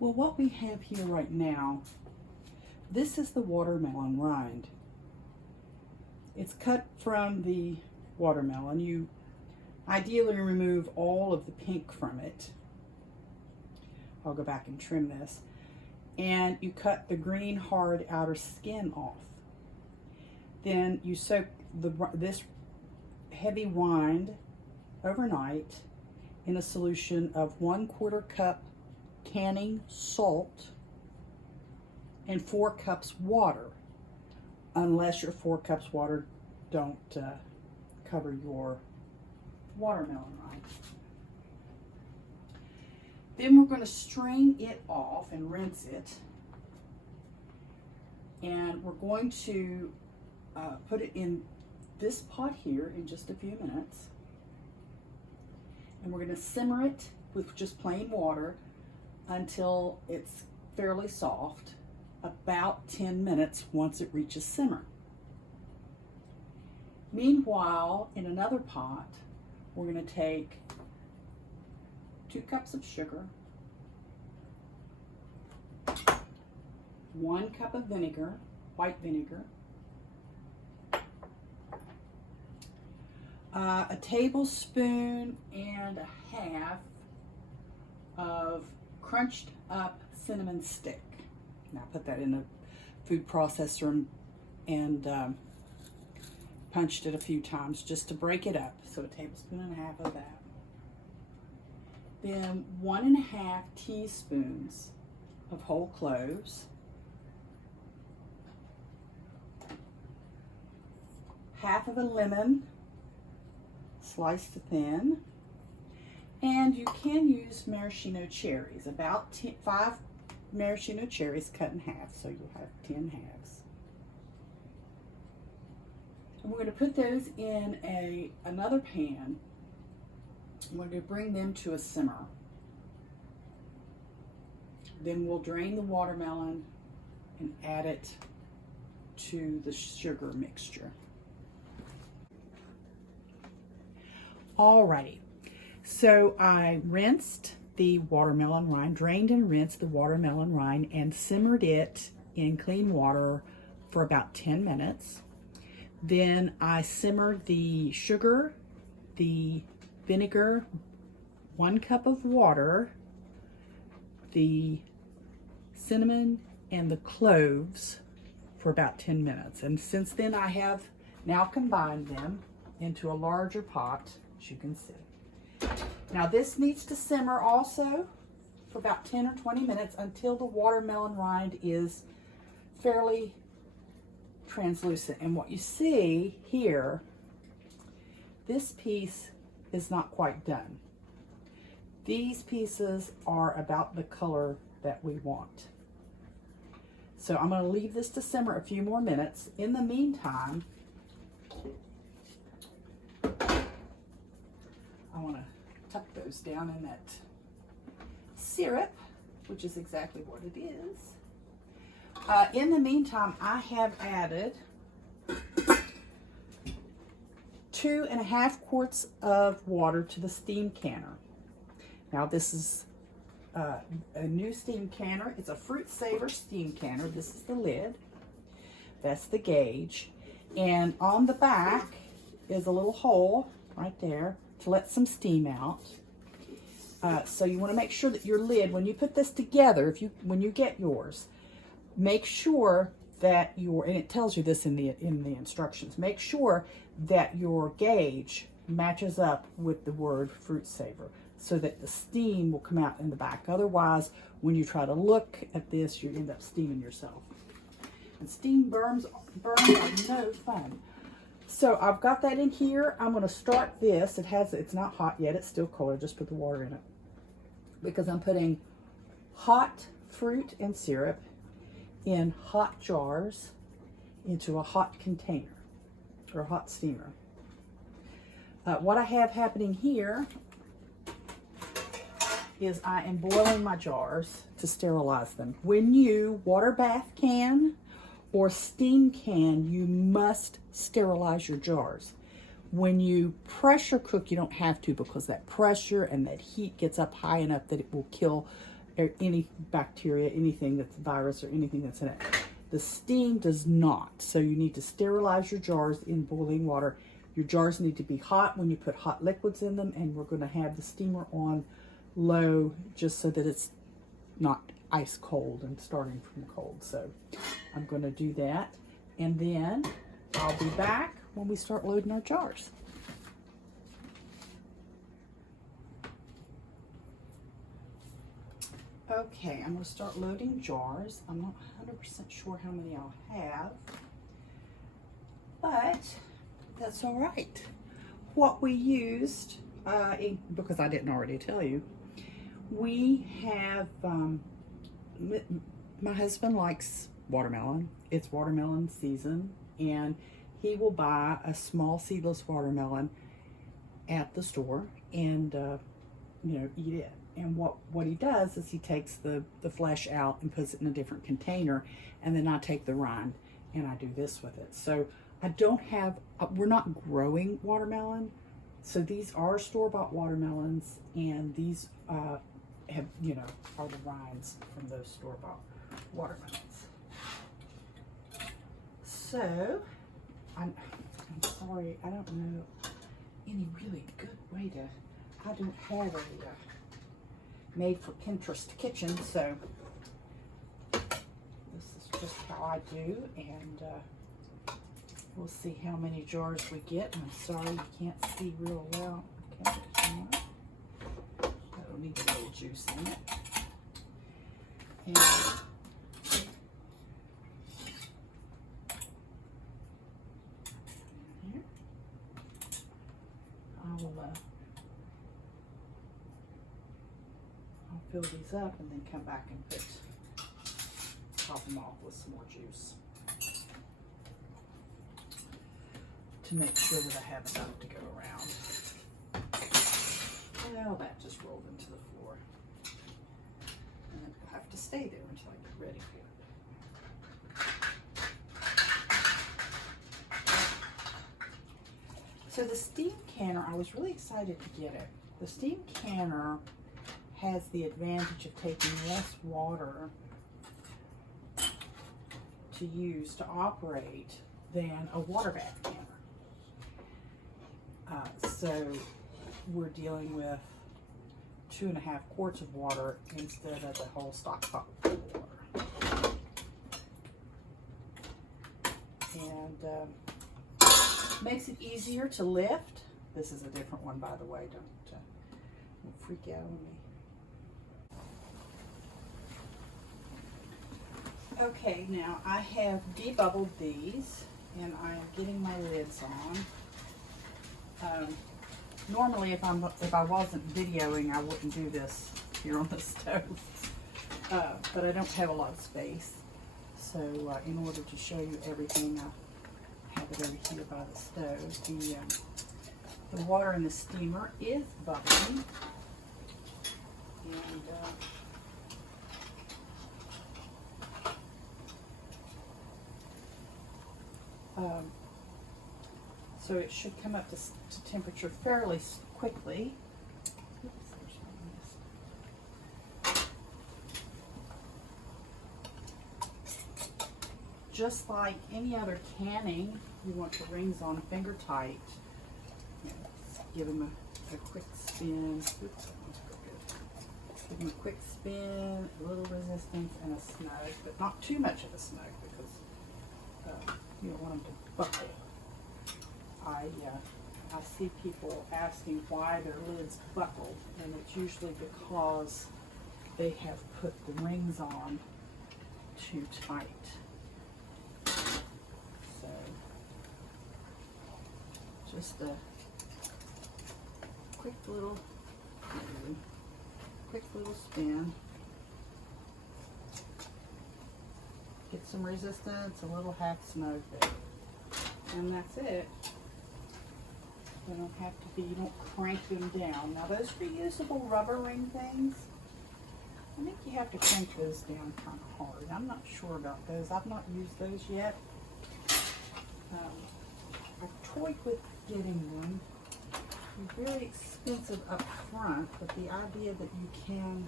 Well, what we have here right now, this is the watermelon rind. It's cut from the watermelon. You ideally remove all of the pink from it. I'll go back and trim this. And you cut the green hard outer skin off. Then you soak this heavy rind overnight in a solution of 1/4 cup canning salt and 4 cups water, unless your 4 cups water don't cover your watermelon rind. Then we're going to strain it off and rinse it, and we're going to put it in this pot here in just a few minutes, and we're going to simmer it with just plain water until it's fairly soft, about 10 minutes once it reaches simmer. Meanwhile, in another pot, we're going to take 2 cups of sugar, 1 cup of vinegar, white vinegar, a tablespoon and a half of crunched up cinnamon stick. Now put that in a food processor and punched it a few times just to break it up. So a tablespoon and a half of that. Then 1½ teaspoons of whole cloves, half of a lemon sliced thin, and you can use maraschino cherries, about 5 maraschino cherries cut in half, so you'll have 10 halves. And we're going to put those in another pan. We're going to bring them to a simmer. Then we'll drain the watermelon and add it to the sugar mixture. Alrighty, so I rinsed the watermelon rind, drained and rinsed the watermelon rind, and simmered it in clean water for about 10 minutes. Then I simmered the sugar, the vinegar, 1 cup of water, the cinnamon, and the cloves for about 10 minutes. And since then I have now combined them into a larger pot, as you can see. Now this needs to simmer also for about 10 or 20 minutes until the watermelon rind is fairly translucent. And what you see here, this piece is not quite done. These pieces are about the color that we want. So I'm going to leave this to simmer a few more minutes. In the meantime, I want to tuck those down in that syrup, which is exactly what it is. In the meantime, I have added 2½ quarts of water to the steam canner. Now this is a new steam canner. It's a Fruit Saver steam canner. This is the lid. That's the gauge. And on the back is a little hole right there to let some steam out. So you want to make sure that your lid, when you put this together, when you get yours, make sure that and it tells you this in the instructions, make sure that your gauge matches up with the word Fruit Saver so that the steam will come out in the back. Otherwise, when you try to look at this, you end up steaming yourself. And steam burns are no fun. So I've got that in here. I'm going to start this. It's not hot yet. It's still cold. I just put the water in it because I'm putting hot fruit and syrup in hot jars into a hot container or a hot steamer. What I have happening here is I am boiling my jars to sterilize them. When you water bath can or steam can, you must sterilize your jars. When you pressure cook, you don't have to, because that pressure and that heat gets up high enough that it will kill any bacteria, anything that's virus or anything that's in it. The steam does not. So you need to sterilize your jars in boiling water. Your jars need to be hot when you put hot liquids in them, and we're going to have the steamer on low just so that it's not ice cold and starting from cold. So I'm going to do that, and then I'll be back when we start loading our jars. Okay, I'm going to start loading jars. I'm not 100% sure how many I'll have, but that's all right. What we used, because I didn't already tell you, we have, my husband likes watermelon. It's watermelon season, and he will buy a small seedless watermelon at the store and, you know, eat it. And what he does is he takes the flesh out and puts it in a different container, and then I take the rind and I do this with it. So I don't have, we're not growing watermelon. So these are store-bought watermelons, and these have, you know, are the rinds from those store-bought watermelons. So I'm sorry, I don't know any really good way to, I don't have a made for Pinterest kitchen, so this is just how I do, and we'll see how many jars we get. I'm sorry you can't see real well. Okay, there's one. That'll need a little juice in it. And here, I'll fill these up and then come back and top them off with some more juice to make sure that I have enough to go around. Well, that just rolled into the floor, and it'll have to stay there until I get ready for it. So the steam canner, I was really excited to get it. The steam canner has the advantage of taking less water to use to operate than a water bath canner. So we're dealing with 2.5 quarts of water instead of the whole stockpot of water. And makes it easier to lift. This is a different one, by the way. Don't freak out on me. Okay, now I have debubbled these, and I am getting my lids on. Normally, if I wasn't videoing, I wouldn't do this here on the stove, but I don't have a lot of space. So, in order to show you everything, I have it over here by the stove. The water in the steamer is bubbling, and so it should come up to temperature fairly quickly. Just like any other canning, you want your rings on finger tight. Give them a quick spin. Oops, that one's real good. Give them a quick spin, a little resistance, and a snug, but not too much of a snug because you don't want them to buckle. I see people asking why their lids buckled, and it's usually because they have put the rings on too tight. So, just a quick little spin. Get some resistance, a little half snug there, and that's it. They don't have to be, you don't crank them down. Now those reusable rubber ring things, I think you have to crank those down kind of hard. I'm not sure about those. I've not used those yet. I've toyed with getting one. They're very expensive up front, but the idea that you can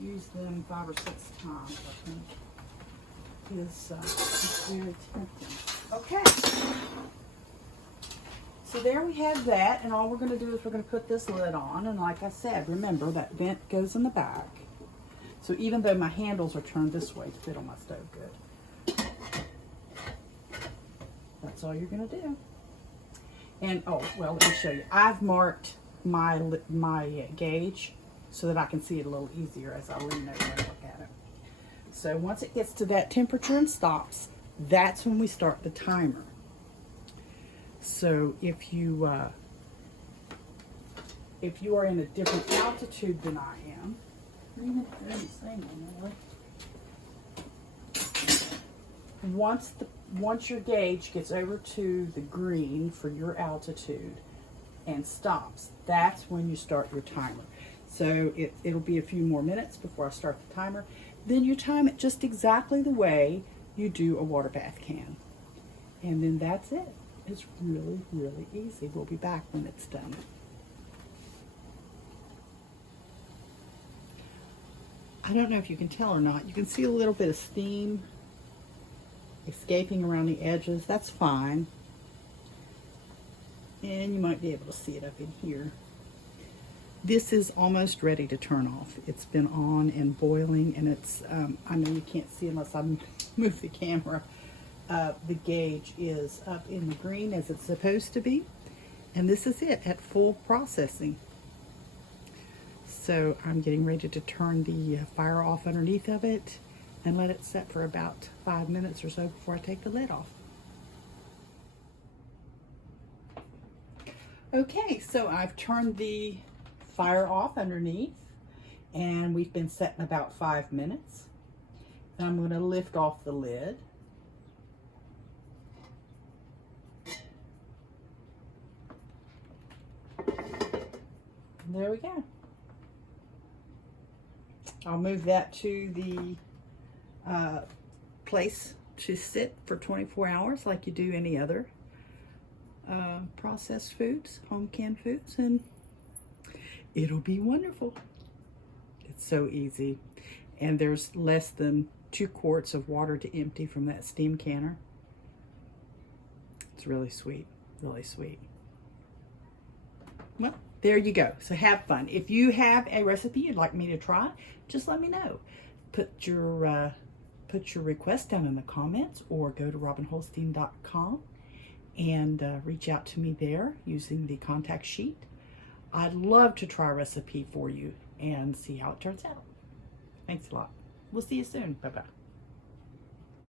use them 5 or 6 times, I think, is very tempting. Okay. So there we have that, and all we're going to do is we're going to put this lid on, and like I said, remember that vent goes in the back. So even though my handles are turned this way to fit on my stove good. That's all you're going to do. And, oh, well, let me show you. I've marked my gauge so that I can see it a little easier as I lean over and look at it. So once it gets to that temperature and stops, that's when we start the timer. So if you are in a different altitude than I am, once your gauge gets over to the green for your altitude and stops, that's when you start your timer. So it'll be a few more minutes before I start the timer. Then you time it just exactly the way you do a water bath can. And then that's it. It's really, really easy. We'll be back when it's done. I don't know if you can tell or not. You can see a little bit of steam escaping around the edges. That's fine. And you might be able to see it up in here. This is almost ready to turn off. It's been on and boiling, and it's, I know you can't see unless I move the camera. The gauge is up in the green as it's supposed to be. And this is it at full processing. So I'm getting ready to turn the fire off underneath of it and let it set for about 5 minutes or so before I take the lid off. Okay, so I've turned the fire off underneath, and we've been setting about 5 minutes. And I'm going to lift off the lid. And there we go. I'll move that to the place to sit for 24 hours like you do any other processed foods, home canned foods, and it'll be wonderful. It's so easy. And there's less than 2 quarts of water to empty from that steam canner. It's really sweet, really sweet. Well, there you go. So have fun. If you have a recipe you'd like me to try, just let me know. Put your request down in the comments, or go to robinholstein.com and reach out to me there using the contact sheet. I'd love to try a recipe for you and see how it turns out. Thanks a lot. We'll see you soon. Bye-bye.